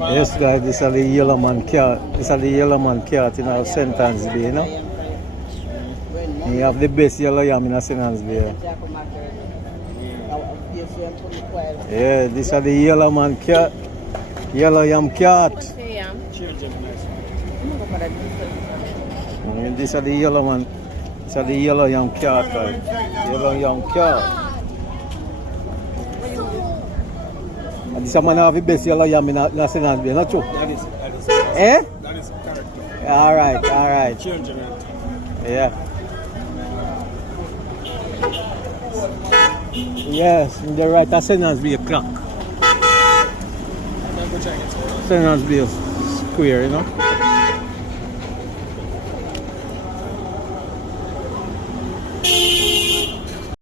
Yes, guys, this is the yellow man cat. This is the yellow man cat in our sentence bay, you know. And you have the best yellow yam in a sentence bay. Yeah, this is the yellow man cat. Yellow yam cat. And this is the yellow man. This is the yellow yam cat, guys. Yellow yam cat. And this man have the best yellow yam in a sentence bay, not true? That is Eh? that is character. Alright. Children. Yeah. Yes, in the right, a sentence be a clock. Sentence be a square, you know.